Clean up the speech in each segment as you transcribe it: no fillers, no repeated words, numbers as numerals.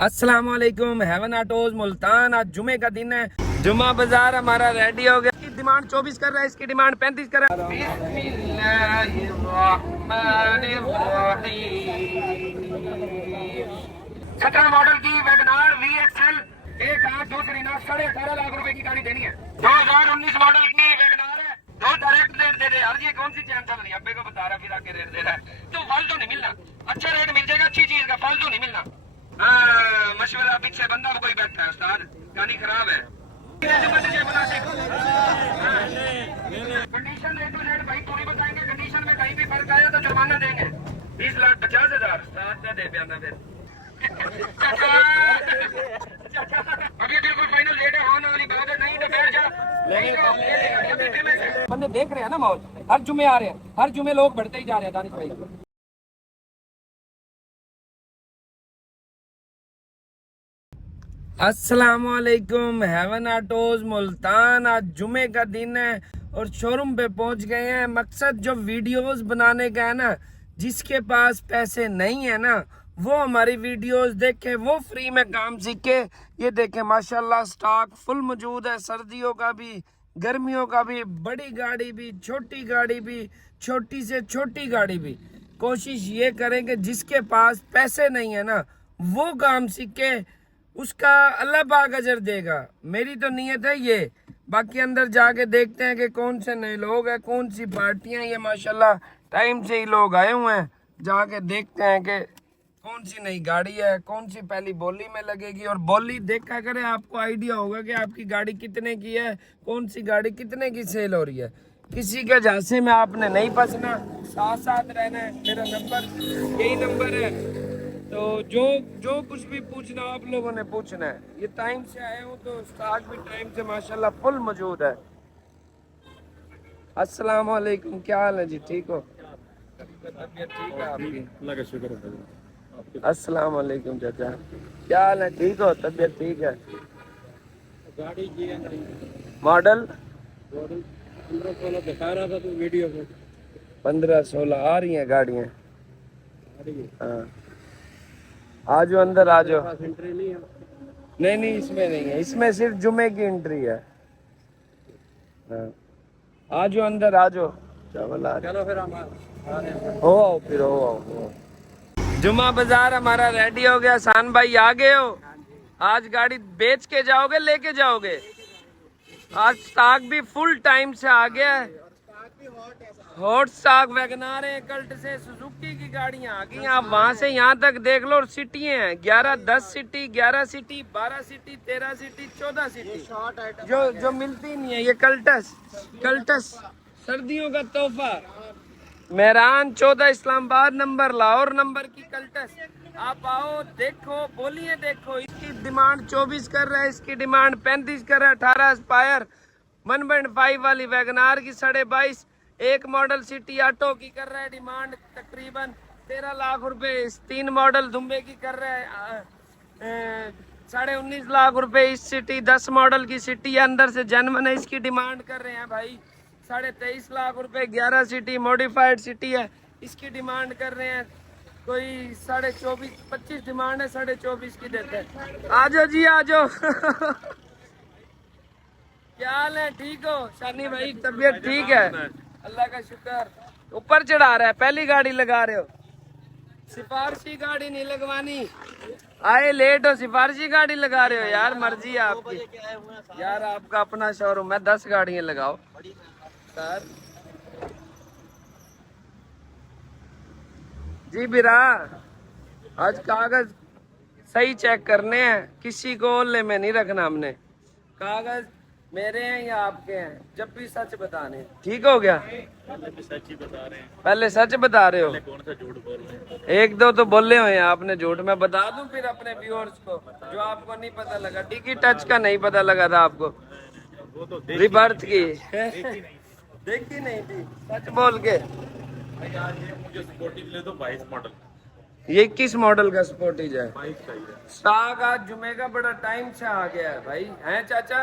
अस्सलाम वालेकुम। Heaven Autos Multan. आज जुमे का दिन है, जुमा बाजार हमारा रेडी हो गया। इसकी डिमांड 24 कर रहा है, इसकी डिमांड 35 कर रहा है। सत्रह मॉडल की वैगनार VXL 1,8,2,18 लाख रुपए की गाड़ी देनी है। 2019 मॉडल की वैगनार है, दो डायरेक्ट रेट दे रहे। यार ये कौन सी चैन चल रही है? अब्बे को बता रहा फिर आके रेट दे रहा है। तो फालतू नहीं मिलना, अच्छा रेट मिल जाएगा, अच्छी चीज का फालतू नहीं मिलना। मशवरा पीछे बंदा कोई बैठा है उस्ताद, गाड़ी खराब है। कंडीशन A to Z भाई पूरी बताएंगे। कंडीशन में कहीं भी फर्क आया तो जुर्माना देंगे। 20,50,000 साथ दे बयाना फिर। अभी बिल्कुल फाइनल रेट है, होने वाली बात है। नहीं तो बैठ जा। बंदे देख रहे हैं ना माहौल, हर जुमे आ रहे हैं, हर जुमे लोग बढ़ते ही जा रहे हैं। दानिश भाई अस्सलामुअलैकुम। Heaven Autos Multan. आज जुमे का दिन है और शोरूम पे पहुंच गए हैं। मकसद जो वीडियोस बनाने का है ना, जिसके पास पैसे नहीं है ना, वो हमारी वीडियोस देखे, वो फ्री में काम सीखे। ये देखें माशाल्लाह स्टॉक फुल मौजूद है, सर्दियों का भी, गर्मियों का भी, बड़ी गाड़ी भी, छोटी गाड़ी भी, छोटी से छोटी गाड़ी भी। कोशिश ये करें कि जिसके पास पैसे नहीं है ना, वो काम सीखे, उसका अल्लाह पाक अजर देगा। मेरी तो नीयत है ये। बाकी अंदर जाके देखते हैं कि कौन से नए लोग हैं, कौन सी पार्टियां। ये माशाल्लाह टाइम से ही लोग आए हुए हैं। जाके देखते हैं कि कौन सी नई गाड़ी है, कौन सी पहली बोली में लगेगी। और बोली देखा करें, आपको आइडिया होगा कि आपकी गाड़ी कितने की है, कौन सी गाड़ी कितने की सेल हो रही है। किसी के झांसे में आपने नहीं फंसना, साथ साथ रहना है। मेरा नंबर यही नंबर है, तो जो कुछ भी पूछना आप लोगों ने पूछना है। ये टाइम से आए हूँ तो स्टॉक भी टाइम से माशाल्लाह फुल मौजूद है। अस्सलाम वालेकुम, क्या हाल है जी? ठीक हो? तबीयत ठीक है आपकी? अल्लाह का शुक्र है। अस्सलाम वालेकुम चाचा, क्या हाल है? ठीक हो? तबीयत ठीक है? गाड़ी की मॉडल 15-16 दिखा रहा था तो वीडियो में 15-16 आ रही हैं गाड़ियाँ। हाँ आ जाओ अंदर, आ जाओ। नहीं नहीं इसमें नहीं है, इसमें सिर्फ जुमे की एंट्री है। हाँ आ जाओ अंदर, आ जाओ। चलो फिर हम हो आओ, फिर हो आओ। जुमा बाजार हमारा रेडी हो गया। सान भाई आ गए हो? आज गाड़ी बेच के जाओगे, लेके जाओगे? आज स्टॉक भी फुल टाइम से आ गया है। हॉट स्टॉक वैगनार है, कल्ट से सुजुकी की गाड़ियां आ गई। आप वहां से यहाँ तक देख लो। और सिटी हैं 11, 10 city, 11 city, 12 city, 13 city, 14 city जो मिलती नहीं है। ये कल्टस सर्दियों का तोहफा। मेहरान 14 इस्लामाबाद नंबर, लाहौर नंबर की कल्टस। आप आओ, देखो, बोलिए, देखो। इसकी डिमांड 24 कर रहा है, इसकी डिमांड 35 कर रहा है। 18 एस्पायर 1.5 वाली वैगनार की 22.5। एक मॉडल सिटी ऑटो की कर रहा है डिमांड तकरीबन 13 लाख रुपए। 3 मॉडल दुम्बे की कर रहा है 19.5 लाख रुपए। इस सिटी 10 मॉडल की सिटी अंदर से जन्मन है, इसकी डिमांड कर रहे हैं भाई 23.5 लाख रुपए। 11 सिटी मॉडिफाइड सिटी है, इसकी डिमांड कर रहे हैं कोई 24.5-25 डिमांड है, 24.5 की देते हैं। आ जाओ जी, आ जाओ। क्या हाल है? ठीक हो शानी भाई? तबीयत ठीक है? अल्लाह का शुक्र। ऊपर चढ़ा रहा है, पहली गाड़ी लगा रहे हो? सिफारशी गाड़ी नहीं लगवानी, आए लेट हो, सिफारशी गाड़ी लगा रहे हो? यार मर्जी है आपकी। यार आपका अपना शोरूम है, 10 गाड़ियां लगाओ सर। जी बिरा, आज कागज सही चेक करने हैं, किसी को ओले में नहीं रखना हमने। कागज मेरे हैं या आपके हैं? जब भी सच बताने। ठीक हो गया? पहले भी सच ही बता रहे हैं। पहले सच बता रहे हो? कौन सा झूठ बोल रहे हैं? एक दो तो बोले हुए हैं आपने झूठ। मैं बता दूं फिर अपने व्यूअर्स को, जो आपको नहीं पता लगा। डिकी टच का नहीं पता लगा था आपको? वो तो रिबर्थ की देखी नहीं थी, सच बोल के। मुझे स्पोर्टिज ले दो 22 मॉडल। ये किस मॉडल का स्पोर्टिज है? स्टॉक आज जुमे का बड़ा टाइम से आ गया है भाई। हैं चाचा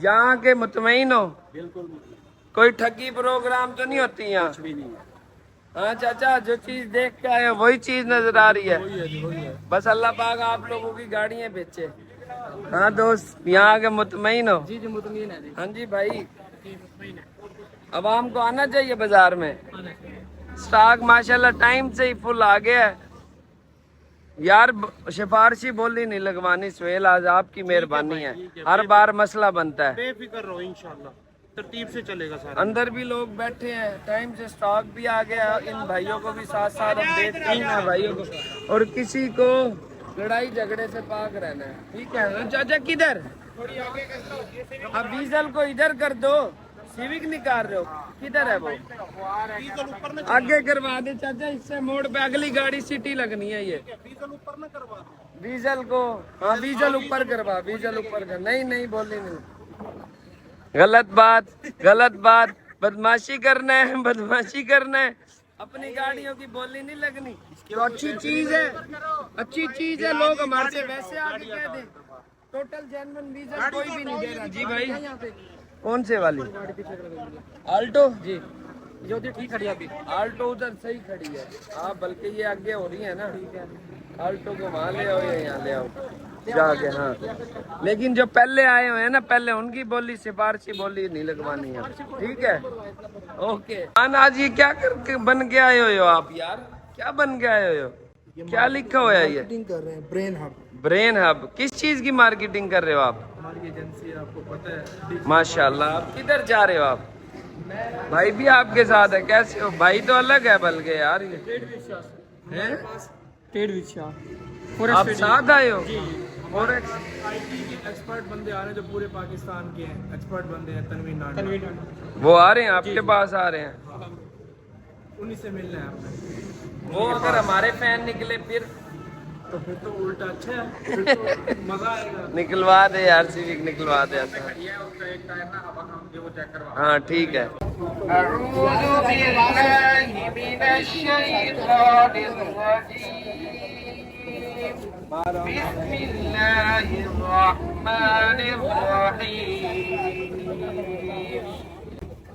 यहाँ के मुतमईन हो? बिल्कुल। कोई ठगी प्रोग्राम तो नहीं होती यहाँ? कुछ भी नहीं है। हाँ चाचा, जो चीज देख के आए वही चीज नजर आ रही है। बस अल्लाह पाक आप लोगों की गाड़ियाँ बेचे। हाँ दोस्त, यहाँ आके मुतमईन हो? जी मुतमईन है जी। हाँ जी भाई, अवाम को आना चाहिए बाजार में। स्टॉक माशाल्लाह टाइम से ही फुल आ गया है यार। सिफारशी बोली नहीं लगवानी सुहेल, आज आपकी मेहरबानी है। हर बार मसला बनता है। बेफिक्र रहो, इंशाल्लाह तरतीब से चलेगा सारा। अंदर भी लोग बैठे हैं, टाइम से स्टॉक भी आ गया। इन भाइयों को भी साथ साथ अपडेट करना है भाइयों को, और किसी को लड़ाई झगड़े से पाक रहना है, ठीक है ना चाचा? किधर अब डीजल को इधर कर दो, सिविक निकाल रहे हो, किधर है वो? आगे करवा दे चाचा, इससे मोड़ पे अगली गाड़ी सिटी लगनी है। ये डीजल को, हाँ डीजल ऊपर करवा, डीजल ऊपर कर। नहीं नहीं बोली नहीं, गलत बात, गलत बात। बदमाशी करना है, बदमाशी करना है। अपनी गाड़ियों की बोली नहीं लगनी तो अच्छी चीज है, अच्छी चीज है। लोग हमारे से वैसे आगे कह दे, टोटल जेन्युइन डीजल कोई भी नहीं दे रहा। जी भाई, कौन से वाली? आल्टो जी, जो ठीक खड़ी है अभी। आल्टो उधर सही खड़ी है, हाँ, बल्कि ये आगे हो रही है ना। आल्टो को वहाँ ले आओ या यहाँ ले आओ जाके। हाँ, लेकिन जो पहले आए हुए हैं ना, पहले उनकी बोली सिफारशी बोली नहीं लगवानी है, ठीक है? ओके। आज ये क्या करके बन के आए हो आप यार? क्या बन के आए हो? क्या लिखा हुआ है ये? कर रहे हैं ब्रेन हब। ब्रेन हब किस चीज की मार्केटिंग कर रहे हो आप? हमारी एजेंसी है, आपको पता है। माशाल्लाह। आप किधर जा रहे हो आप? भाई भी आपके साथ है? कैसे हो भाई? तो अलग है बल्कि यार ये हैं? आप साथ आए हो? फॉरेक्स एक्सपर्ट बंदे आ रहे हैं जो पूरे पाकिस्तान के हैं, एक्सपर्ट बंदे हैं। तनवीर वो आ रहे हैं आपके पास, आ रहे हैं? उन्हीं से मिलना है आपने। वो अगर हमारे फैन निकले फिर तो उल्टा अच्छा है, फिर तो मजा आएगा। निकलवा दे यार, सिविक निकलवा दे ऐसा। ये उसका एक टायर ना, अब हम वो चेक करवा। हाँ ठीक है।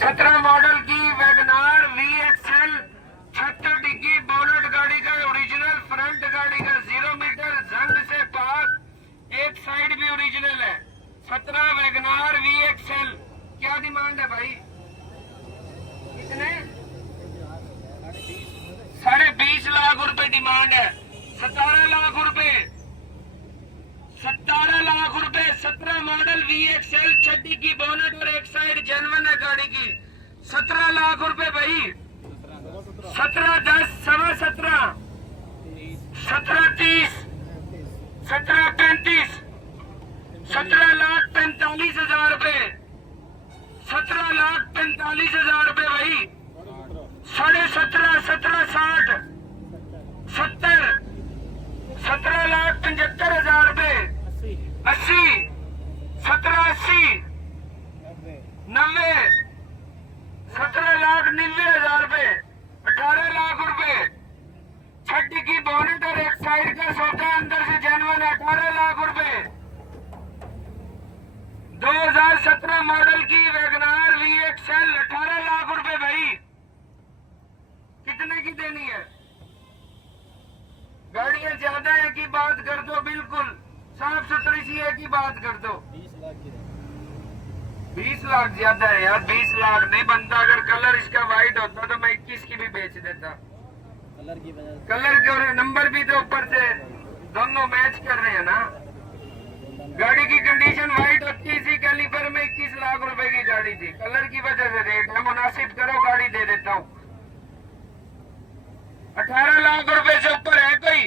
17 मॉडल की वैगनार VXL 76 डिग्गी बोनट गाड़ी का ओरिजिनल, फ्रंट गाड़ी का 0 मीटर, जंग से पाक, एक साइड भी ओरिजिनल है। 17 वैगनार VXL। क्या डिमांड है भाई? कितने? 20.5 लाख रुपए डिमांड है। 17 लाख रुपए, 17 लाख रुपए। 17 मॉडल VXL 6 की बोनट और एक साइड जेन्युइन है गाड़ी की। 17 लाख रुपए भाई। 17 10 सवा 17 17 30 17 35 17,45,000 रुपए। 17,45,000 रुपए भाई। 17.5 17 60 70 17,75,000 रुपए। 80 17 80 90 17,90,000 रुपए। 18 लाख रुपए। 6 की बोनेट और एक साइड का सौदा अंदर से जेन्युइन 18 लाख रुपए। 2017 मॉडल की वैगनार VXL 18 लाख रुपए भाई। कितने की देनी है? गाड़ियां ज्यादा है की बात कर दो, बिल्कुल साफ सुथरी सी है की बात कर दो। 20 लाख ज्यादा है यार, 20 लाख नहीं बनता। अगर कलर इसका व्हाइट होता तो मैं 21 की भी बेच देता। कलर के और नंबर भी तो ऊपर से दोनों मैच कर रहे हैं ना। गाड़ी की कंडीशन व्हाइट होती, इसी कैलिपर में 21 लाख रुपए की गाड़ी थी। कलर की वजह से रेट है, मुनासिब करो गाड़ी दे देता हूँ। 18 लाख रुपए से ऊपर है कोई?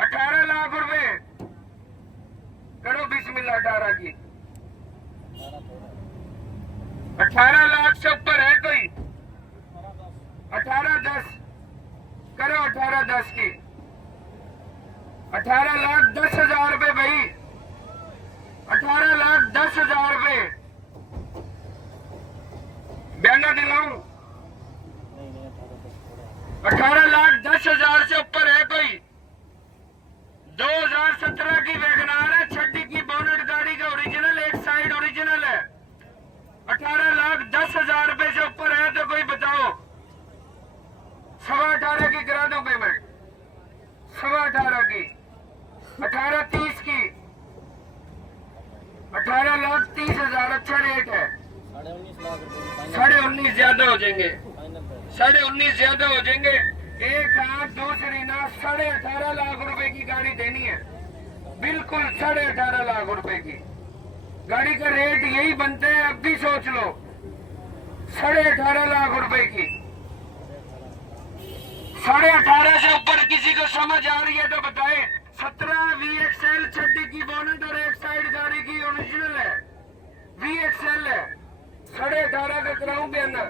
18 लाख रुपए करो बिस्मिल्लाह। 18 की 18 लाख से ऊपर है कोई? 18 10 करो। 18 10 की 18,10,000 रुपए भाई। 18,10,000 रुपए। बयाना दिलाऊं? 18,10,000 से ऊपर है कोई? 2017 की वैगनार है, छड्डी की बोनट गाड़ी का ओरिजिनल, एक साइड ओरिजिनल है। 18,10,000 रुपए से ऊपर है तो कोई बताओ। 18.25 की करा दो पेमेंट, 18.25 की, 18,30 की, 18,30,000 अच्छा रेट है। 19.5 ज्यादा हो जाएंगे, 19.5 ज्यादा हो जाएंगे। एक हाथ दूसरी ना, 18.5 लाख रुपए की गाड़ी देनी है, बिल्कुल 18.5 लाख रुपए की गाड़ी का रेट यही बनते हैं। अब भी सोच लो, 18.5 लाख रुपए की। 18.5 से ऊपर किसी को समझ आ रही है तो बताए। 17 VXL छड्डी की बोनट और एक साइड गाड़ी की ओरिजिनल है, VXL है। 18.5 का कराऊं बयाना?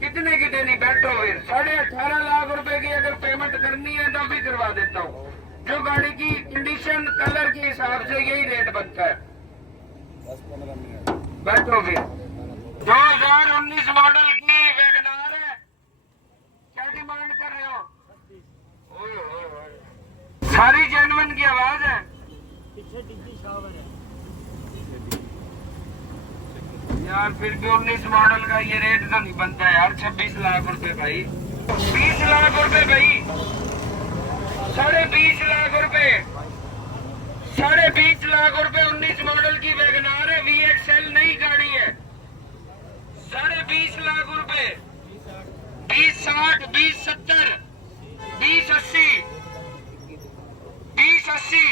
कितने की देनी? बैठो फिर। 18.5 लाख रुपए की अगर पेमेंट करनी है तो भी करवा देता हूँ। जो गाड़ी की कंडीशन कलर के हिसाब से यही रेट बनता है। बैठो फिर। 2019 मॉडल की वैगनार है, क्या डिमांड कर रहे हो? सारी जेन्युइन की आवाज है। यार फिर भी 19 मॉडल का ये रेट तो नहीं बनता यार। 26 लाख रुपए भाई, 20 लाख रुपए भाई, 20.5 लाख रुपए, 20.5 लाख रुपए 19 मॉडल की वैगनार है, VXL नई गाड़ी है। 20.5 लाख रुपए, 2060, 2070, 2080, 2080,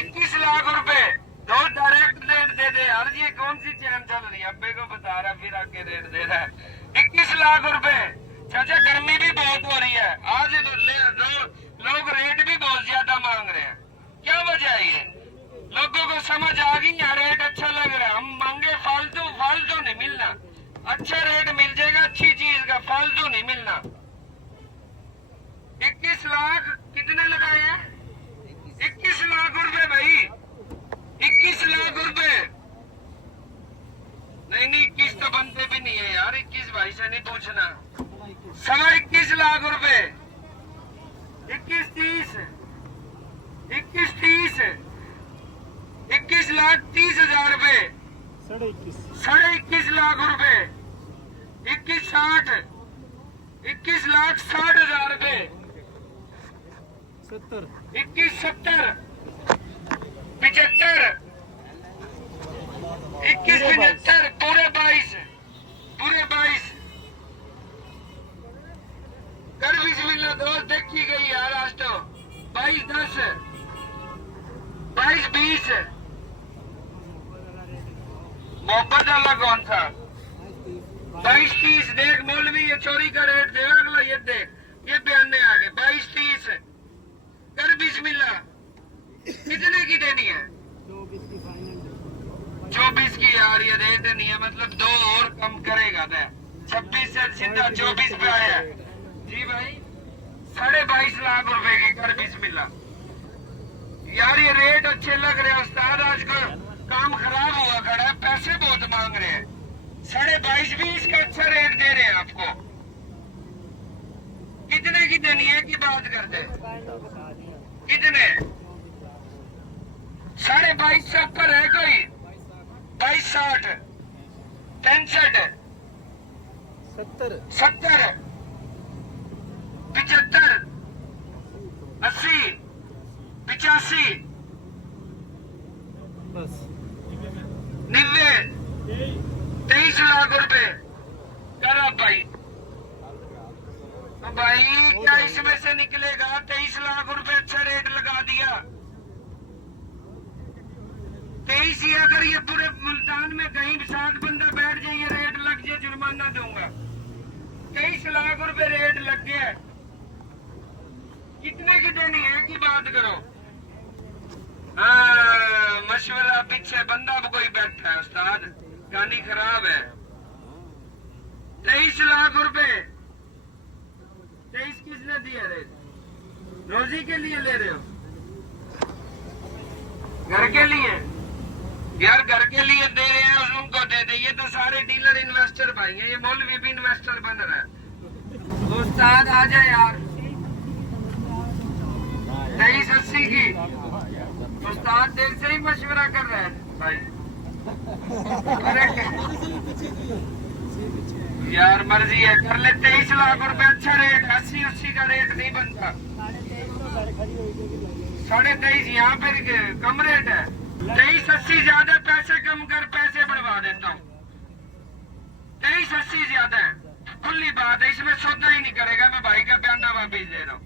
21 लाख रुपए। दो डायरेक्ट रेट दे दे यार। ये कौन सी चैन चल रही है? अब्बे को बता रहा, फिर आगे रेट दे रहा है। 21 लाख रुपए। चाचा गर्मी भी बहुत हो रही है आज, लोग रेट भी बहुत ज्यादा मांग रहे हैं। क्या वजह है ये? लोगों को समझ आ गई यार, रेट अच्छा लग रहा है। हम मांगे फालतू, फालतू नहीं मिलना। अच्छा रेट मिल जाएगा अच्छी चीज का, फालतू नहीं मिलना। 21 लाख कितने लगाए हैं? 21 लाख रुपए भाई, 21 लाख रुपए। नहीं 21 तो बनते भी नहीं है यार। 21 भाई से नहीं पूछना। 21.5 लाख रुपए, 21.30, 21.30, 21,30,000 रुपए, 21.5 लाख रुपए, 21.60, 21,60,000 रुपए, 21.70, 75, 21.75, पूरे 22, पूरे 22 कर भी मिलना। दोस्त देखी गई यार आज तो। 22.10, 22.20, मोहब्बत वाला कौन था? 22.30। देख मौलवी ये चोरी का रेट दे अगला, ये देख ये बयाने आ गए। 22.30 कर बिस्मिल्लाह। कितने की देनी है? 24 की यार। ये रेट नहीं है, मतलब 2 और कम करेगा। 26 से सीधा 24 पे आया जी भाई। 22.5 लाख रुपए की कर बिस्मिल्लाह। यार ये रेट अच्छे लग रहे हैं उस्ताद। आजकल काम खराब हुआ खड़ा है, पैसे बहुत मांग रहे हैं। 22.5 भी इसका अच्छा रेट दे रहे हैं आपको। कितने की देनी है की बात करते? कितने? 22.5 से ऊपर है कोई? 22.60, 65, 70, 75, 80, 85, 90, 23 लाख रुपए करा भाई। तो भाई क्या इसमें से निकलेगा? 23 लाख रुपए अच्छा रेट लगा दिया। 23 ही अगर ये पूरे मुल्तान में कहीं 7 बंदा बैठ जाए, ये रेट लग जाए, जुर्माना दूंगा। 23 लाख रुपए रेट लग गया। कितने की देनी है की बात करो। हाँ मशवरा पीछे बंदा कोई बैठा है उस्ताद, कहानी खराब है। 23 लाख रुपए। 23 किसने दिया रेट? रोजी के लिए ले रहे हो? घर के लिए यार, घर के लिए दे रहे हैं उनको दे दे। ये तो सारे डीलर इन्वेस्टर भाई हैं, ये मौलवी भी इन्वेस्टर बन रहा है। उस्ताद आ जाए यार, 2380 की उस्ताद देर से ही मशवरा कर रहे हैं भाई। यार मर्जी है, कर ले। 23 लाख रुपए अच्छा रेट, 80 का रेट नहीं बनता। 23.5 यहाँ पे कम रेट है। 2380 ज्यादा, पैसे कम कर, पैसे बढ़वा देता हूँ। 2380 ज्यादा है, खुली बात है, इसमें सौदा ही नहीं करेगा। मैं भाई का बयाना वापिस दे रहा हूँ।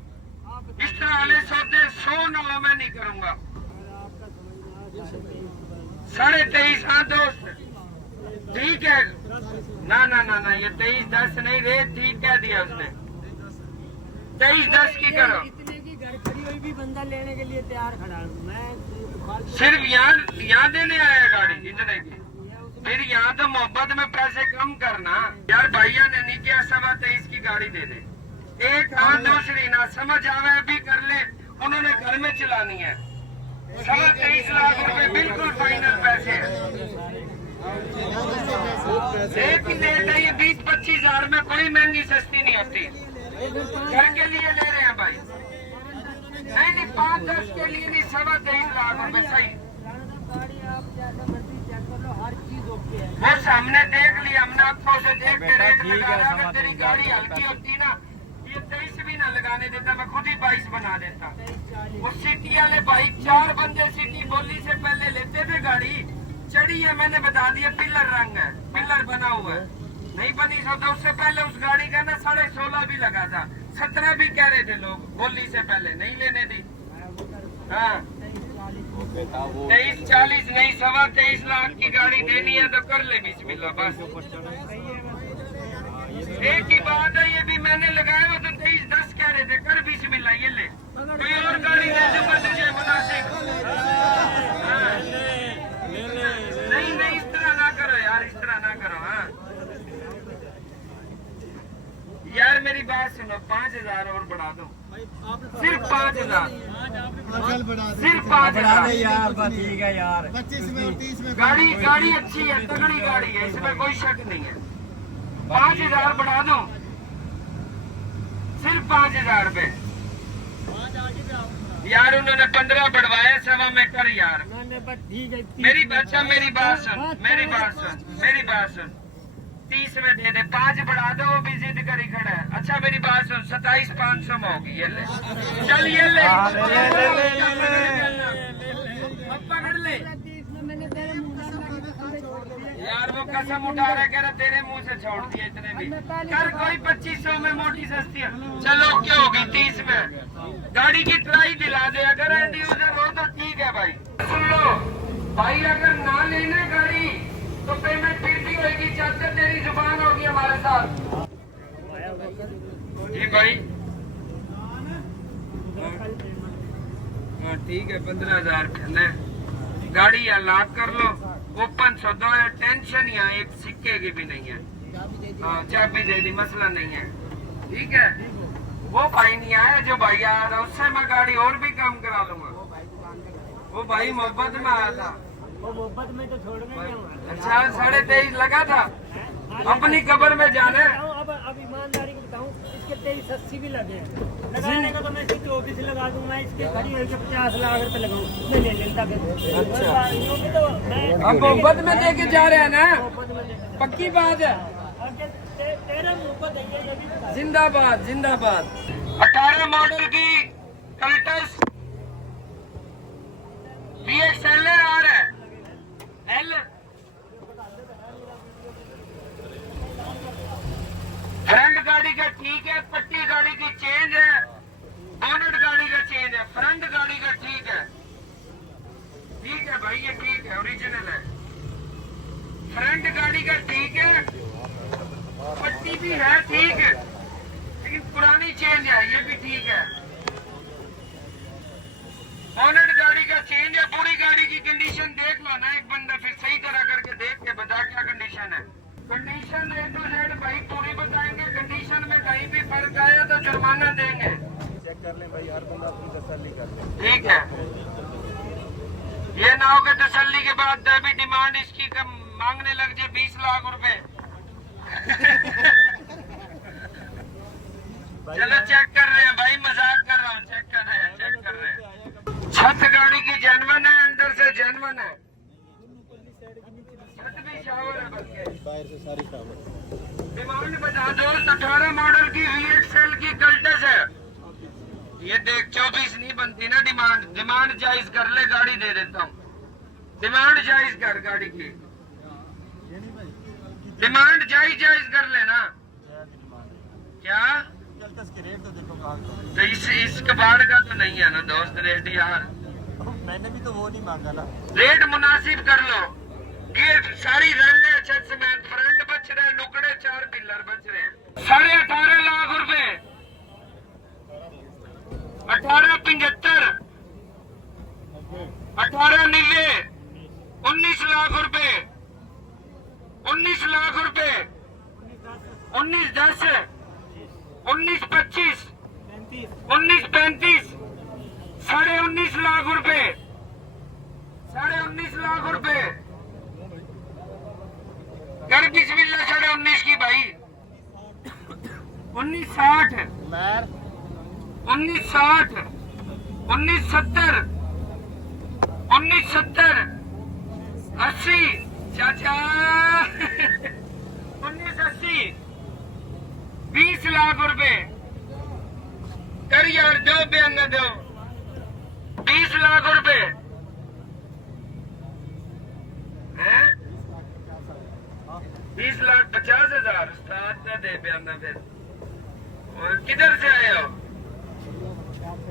इस तरह वाले सौदे 100 ना मैं नहीं करूंगा। 23.5, हाँ दोस्त ठीक है। ना ना ना ना, ये 23.10 नहीं, रेट ठीक कह दिया उसने। 23.10 की करो। इतने की घर खड़ी हुई भी बंदा लेने के लिए तैयार खड़ा हूँ मैं। सिर्फ यहाँ देने आया गाड़ी इतने की, फिर यहाँ तो मोहब्बत में पैसे कम करना। यार भैया ने नहीं किया, 23.25 की गाड़ी दे दे। एक हाथ दूसरी ना समझ आवे अभी कर ले, उन्होंने घर में चलानी है। 23.25 लाख रुपए बिल्कुल फाइनल पैसे हैं। एक ही रेट है ये, 20-25 हजार में कोई महंगी सस्ती नहीं होती। घर के लिए ले रहे हैं भाई। नहीं नहीं, 5-10 के लिए नहीं, 23.25 लाख रुपए सही। वो सामने देख लिया हमने, आंखों से देख के रेट लगा रहा। अगर तेरी गाड़ी हल्की होती ना, ये 23 भी ना लगाने देता, मैं खुद ही 22 बना देता। वो सिटी वाले भाई 4 बंदे सिटी बोली से पहले लेते थे गाड़ी। चढ़ी है, मैंने बता दिया पिलर रंग है, पिलर बना हुआ है, नहीं बनी सौदा। उससे पहले उस गाड़ी का ना 16.5 भी लगा था, 17 भी कह रहे थे लोग, बोली से पहले नहीं लेने दी। हाँ 23-40 नहीं, 23.25 लाख की गाड़ी देनी है तो कर ले बिस्मिल्लाह बस। एक ही बात है, ये भी मैंने लगाया हुआ तो 23-10 कह रहे थे, कर बिस्मिल्लाह ये ले। कोई और गाड़ी दे दूंगा तुझे मुनासिब। नहीं नहीं, इस तरह ना करो यार, इस तरह ना करो। हाँ यार मेरी बात सुनो, 5000 और बढ़ा दो, सिर्फ 5000, सिर्फ 5000 यार। ठीक है यार, 25 में और 30 में गाड़ी अच्छी है, तगड़ी गाड़ी है, इसमें कोई शक नहीं है। 5000 बढ़ा दो, सिर्फ 5000 रुपए। यार उन्होंने 15 बढ़वाया, 1.25 में कर यार। ठीक है। मेरी अच्छा मेरी बात सुन, मेरी बात सुन, मेरी बात सुन। 30 में दे दे, 5 बढ़ा दो, वो भी जिद करी खड़ा है। अच्छा मेरी बात सुन, 27,500 में होगी, ये ले, चल ये ले, अब पकड़ ले। यार वो कसम उठा रहे, कह रहे तेरे मुंह से छोड़ दिए इतने भी। कर कोई 2500 में मोटी सस्ती है। चलो क्या होगी 30 में, गाड़ी की ट्राई दिला दे। अगर एंड यूजर हो तो ठीक है भाई। सुन लो भाई, अगर ना लेने गाड़ी तो पेमेंट फिर भी होगी, चाहते तेरी जुबान होगी हमारे साथ। जी भाई हाँ ठीक है, 15,000 है गाड़ी। या लॉक कर लो, ओपन सौदा है, टेंशन यहाँ एक सिक्के की भी नहीं है। हाँ चाबी दे दी, मसला नहीं है, ठीक है। वो भाई नहीं आया, जो भाई आया था उससे मैं गाड़ी और भी कम करा लूंगा। वो भाई मोहब्बत में आया था, वो मोहब्बत में तो छोड़ने। अच्छा 23.5 लगा था, अपनी कब्र में जाना है। अब ईमानदारी को बताऊं, इसके 2380 भी लगे हैं। लगाने का तो मैं इसकी 24 लगा दूंगा, इसके खड़ी हुई 50 लाख रुपए लगाऊं, मैं ले लेता। अब मोहब्बत में लेके जा रहे हैं ना, पक्की बात है। तेरा मोहब्बत है, जिंदाबाद जिंदाबाद। 18 मॉडल की कल्टस VXL आ रहा है, L फ्रंट गाड़ी का ठीक है, पट्टी गाड़ी की चेंज है, बोनट गाड़ी का चेंज है, फ्रंट गाड़ी का ठीक है। ठीक है भाई, ये ठीक है, ओरिजिनल है। फ्रंट गाड़ी का ठीक है, पट्टी भी है ठीक है, लेकिन पुरानी चेंज है, ये भी ठीक है। बोनट गाड़ी का चेंज है। पूरी गाड़ी की कंडीशन देख लो ना एक बंदा, फिर सही तरह करके देख के बता क्या कंडीशन है। कंडीशन A to Z भाई पूरी बताएंगे। कंडीशन में कहीं भी फर्क आया तो जुर्माना देंगे। चेक कर लें भाई, हर बंदा अपनी तसल्ली कर ले। ठीक है ये ना हो के तसल्ली के बाद अभी डिमांड इसकी कम मांगने लग जाए 20 लाख रुपए। चलो चेक कर रहे हैं भाई, मजाक कर रहा हूँ, चेक कर रहे हैं, चेक कर रहे हैं। छत गाड़ी की जेन्युइन है, अंदर से जेन्युइन है, छत भी शावर है, बल्कि बाहर से सारी शावर। डिमांड बता दोस्त 18 मॉडल की VXL की कल्टस है। ये देख 24 नहीं बनती ना डिमांड, डिमांड जायज कर ले, गाड़ी दे देता हूँ। डिमांड जायज कर गाड़ी की, डिमांड जायज कर लेना। क्या के रेट तो देखो कहाँ तो इस कबाड़ का तो नहीं है ना दोस्त रेट यार, मैंने भी तो वो नहीं मांगा ना। रेट मुनासिब कर लो। ये सारी रंग है, छत समेत फ्रंट बच रहे हैं, नुकड़े 4 पिलर बच रहे हैं। 18.5 लाख रुपए, 18.75, 18.90, 19 लाख रुपए, 19 लाख रुपए, 19.10, 19.25, 19.35, 19.5 लाख रुपए, 19.5 लाख रुपए। कर बिस्मिल्लाह 19.5 की भाई। 19.60, 19.60, 19.70, 19.70, 80 चाचा 19.80, 20 लाख रुपए। कर यार, दो बयान न दो, 20 लाख रुपए हैं, 20,50,000 उस्ताद न दे बयान फिर। और किधर से आए हो?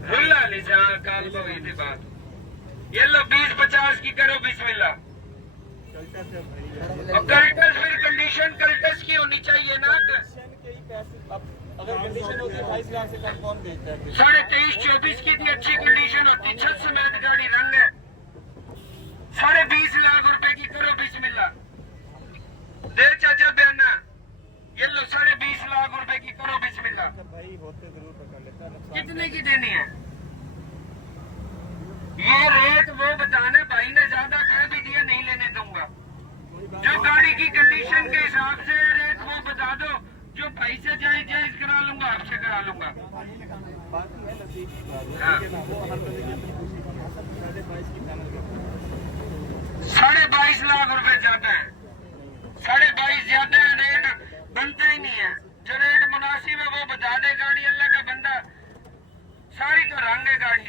रुल्ला अली से काल को हुई थी बात। ये लो 20-50 की करो बिस्मिल्लाह। और कल्टस फिर कंडीशन कल्टस की होनी चाहिए ना। अगर कंडीशन होती है 22 लाख से कम कौन बेचता है? 23-24 की थी, अच्छी कंडीशन होती, छत समेत गाड़ी रंग है। 20.5 लाख रुपए की करो बिस्मिल्लाह। दे चाचा बयाना, ये लो 20.5 लाख रुपए की करो बिस्मिल्लाह। भाई होते जरूर पकड़ लेता है। कितने की देनी है? ये रेट वो बताना, भाई ने ज्यादा कह भी दिया, नहीं लेने दूंगा। जो गाड़ी की कंडीशन के हिसाब से रेट वो बता दो, जो भाई से जायज करा लूंगा, आपसे करा लूंगा। हाँ। 22.5 लाख रुपए ज्यादा है, 22.5 ज्यादा है, रेट बनता ही नहीं है। जो रेट मुनासिब है वो बता दे। गाड़ी अल्लाह का बंदा, सारी तो रंग है गाड़ी।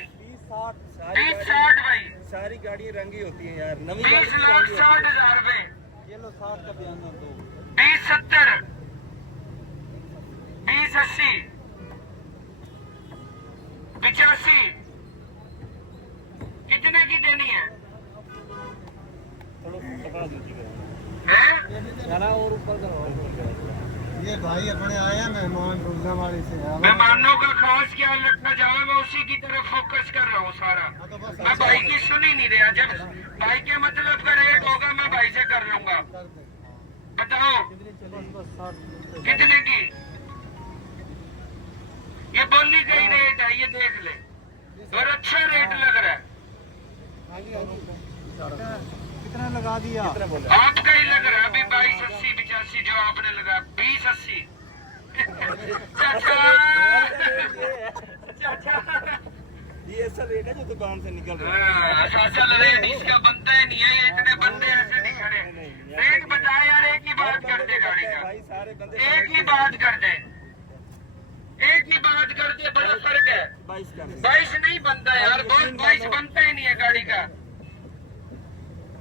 20-60 भाई, सारी गाड़ी रंगी होती है यार। 20,60,000 रुपए। ये लो 60 का बयान दो। 20-70, 20-80, 85, कितने की देनी है? हैं? और ऊपर ये भाई अपने आए हैं मेहमान रोजावाड़ी से। मेहमानों का खास ख्याल रखना जाए, मैं उसी की तरफ फोकस कर रहा हूँ सारा। मैं भाई की सुन ही नहीं रहा। जब भाई के मतलब का रेट होगा मैं भाई से कर लूंगा। बताओ कितने की? ये बोली गई रेट है, ये देख ले, और अच्छा रेट लग रहा है। कितना लगा दिया? आपका ही लग रहा है अभी 22.80, 85 जो आपने लगा 20.80। ये ऐसा रेट है जो दुकान से निकल रहा है। असल रेट इसका बनता ही नहीं है, ये इतने बंदे ऐसे नहीं खड़े। रेट बताए यार, एक ही बात कर दे गाड़ी का, भाई सारे बंदे एक ही बात कर दे, एक ही बात कर दे। बड़ा फर्क है। 22 नहीं बनता यार, बहुत 22 बनता ही नहीं है गाड़ी का,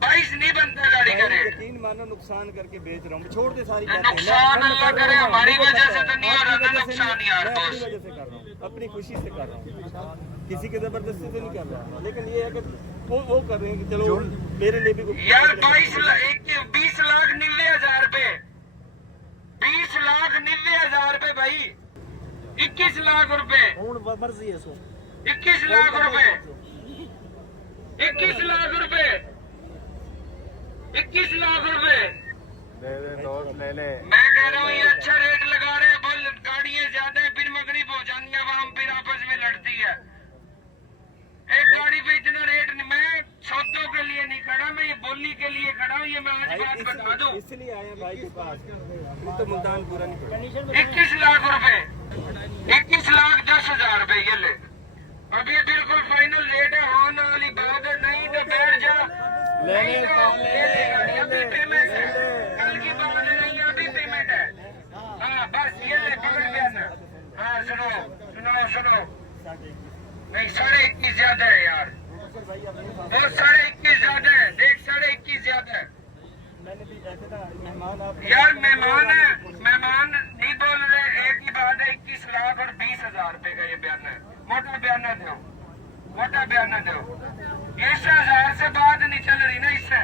22 नहीं बनता गाड़ी का रेट। यकीन मानो नुकसान करके बेच रहा हूँ, छोड़ दे सारी नुकसान अल्लाह करे, हमारी वजह से तो नहीं हो रहा ना नुकसान यार अपनी दोस्त। वजह से कर रहा हूँ, अपनी खुशी से कर रहा हूँ, किसी की जबरदस्ती से नहीं कर रहा। लेकिन ये है कि वो कर रहे हैं कि चलो मेरे लिए भी यार 20 लाख 90,000 रुपए, 20 लाख 90,000 रुपए भाई, 21 लाख रुपए, मर्जी है 21 लाख रुपए, 21 लाख रुपए, 21 लाख रुपए। ले ले। मैं कह रहा हूँ ये अच्छा रेट लगा रहे हैं। बोल गाड़ियां ज्यादा है, फिर मगरिब हो जानी है, आवाम फिर आपस में लड़ती है। एक गाड़ी पे इतना रेट नहीं, मैं सौदों के लिए नहीं खड़ा, मैं ये बोली के लिए खड़ा हूँ। ये मैं आज बात बता दूं। इसलिए आए हैं भाई के पास, तो मुल्तान पूरा नहीं पड़ा। 21 लाख रुपए, 21,10,000 रुपए ये ले। अभी बिल्कुल फाइनल रेट है, होने वाली बात है, नहीं तो बैठ जा। नहीं तो ले लेगा, अभी पेमेंट है, कल की बात नहीं, अभी पेमेंट है। हाँ बस ये ले, पकड़ गया ना। हाँ सुनो सुनो सुनो, नहीं 21.5 ज्यादा है यार, वो 21.5 ज्यादा है, देख 21.5 ज्यादा है यार। मेहमान है, मेहमान नहीं बोल रहे, एक ही बात है। 21 लाख और 20,000 रुपए का ये बयान है, मोटा बयान दो, मोटा बयान दो। 20,000 से बात नहीं चल रही ना इससे।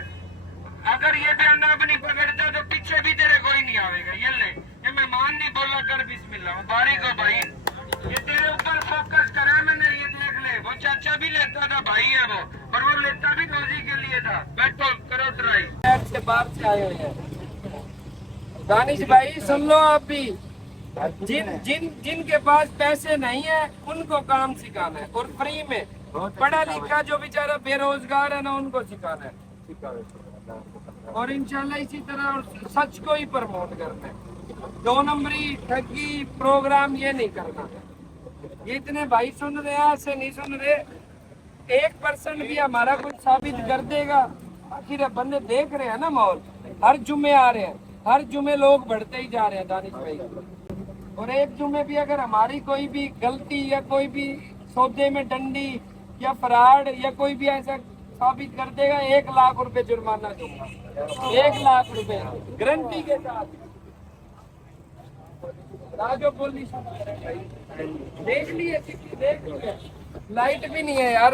अगर ये बयान अब नहीं पकड़ता तो पीछे भी तेरे कोई नहीं आवेगा। ये ले, ये मेहमान नहीं बोला कर बिस्मिल्लाह, मुबारक हो भाई। ये तेरे ऊपर फोकस करा मैंने, ये देख ले। वो चाचा भी लेता था, भाई है वो, और वो लेता भी रोजी के लिए था। बैठो करो ट्राई। से बाहर से आए हुए हैं। दानिश भाई सुन लो, आप भी जिनके पास पैसे नहीं है उनको काम सिखाना है, और फ्री में। पढ़ा लिखा जो बेचारा बेरोजगार है ना, उनको सिखाना है। और इंशाल्लाह इसी तरह सच को ही प्रमोट करना है। 2 नंबरी ठगी प्रोग्राम ये नहीं करना। ये इतने भाई सुन रहे हैं, ऐसे नहीं सुन रहे। 1% भी हमारा कुछ साबित कर देगा। आखिर बंदे देख रहे हैं ना माहौल, हर जुमे आ रहे हैं, हर जुमे लोग बढ़ते ही जा रहे हैं दानिश भाई। और एक जुमे भी अगर हमारी कोई भी गलती या कोई भी सौदे में डंडी या फ्रॉड या कोई भी ऐसा साबित कर देगा, 1 लाख रुपए जुर्माना दूंगा। 1 लाख रुपए गारंटी के साथ। राजो पुलिस देख लिए, देख लिए। लाइट भी नहीं है यार।